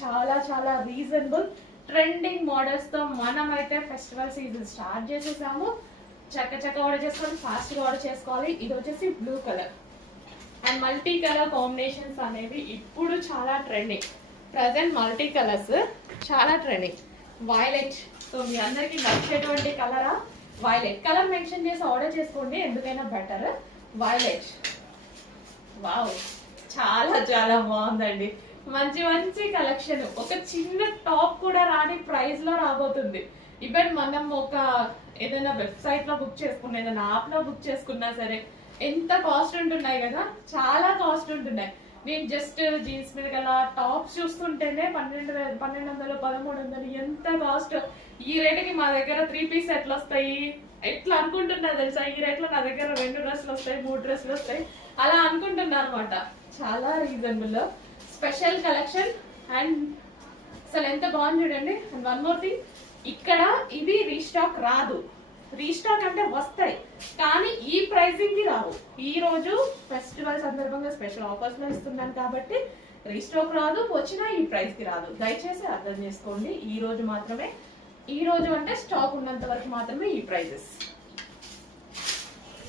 చాలా చాలా reasonable trending models తో మనమైతే ఫెస్టివల్ సీజన్ స్టార్ట్ చేసేసాము. చక్క ఆర్డర్ చేసుకోవాలి, ఫాస్ట్ గా ఆర్డర్ చేసుకోవాలి. ఇది వచ్చేసి blue colour and multi colour combinations అనేవి ఇప్పుడు చాలా ట్రెండింగ్. ప్రజెంట్ మల్టీ కలర్స్ చాలా ట్రెండింగ్. వైలెట్, సో మీ అందరికి నచ్చేటువంటి కలరా వైలెట్ కలర్ మెన్షన్ చేసి ఆర్డర్ చేసుకోండి, ఎందుకైనా బెటర్. వైలెట్, వావ్, చాలా చాలా బాగుందండి. మంచి మంచి కలెక్షన్. ఒక చిన్న టాప్ కూడా రాని ప్రైస్ లో రాబోతుంది. ఈవెన్ మనం ఒక ఏదైనా వెబ్సైట్ లో బుక్ చేసుకున్నా, ఏదైనా యాప్ లో బుక్ చేసుకున్నా సరే ఎంత కాస్ట్ ఉంటున్నాయి కదా, చాలా కాస్ట్ ఉంటున్నాయి. నేను జస్ట్ జీన్స్ మీద గల టాప్స్ చూస్తుంటేనే 1200, 1300 ఎంత కాస్ట్. ఈ రేటుకి మా దగ్గర 3 పీస్ ఎట్లా వస్తాయి, ఎట్లా అనుకుంటున్నా తెలుసా? ఈ రేట్లో నా దగ్గర 2 డ్రెస్సులు వస్తాయి, 3 డ్రెస్సులు వస్తాయి, అలా అనుకుంటున్నా అనమాట. చాలా రీజనబుల్ స్పెషల్ కలెక్షన్ అండ్ అసలు ఎంత బాగుంది చూడండి. అండ్ వన్ మోర్ థింగ్, ఇక్కడ ఇవి రీస్టాక్ రాదు. రీస్టాక్ అంటే వస్తాయి కానీ ఈ ప్రైసింగ్ కి రావు. ఈ రోజు ఫెస్టివల్ సందర్భంగా స్పెషల్ ఆఫర్స్ లో ఇస్తున్నాను కాబట్టి రీస్టాక్ రాదు, వచ్చినా ఈ ప్రైస్ కి రాదు. దయచేసి అర్థం చేసుకోండి. ఈ రోజు మాత్రమే, ఈ రోజు అంటే స్టాక్ ఉన్నంత వరకు మాత్రమే ఈ ప్రైజెస్.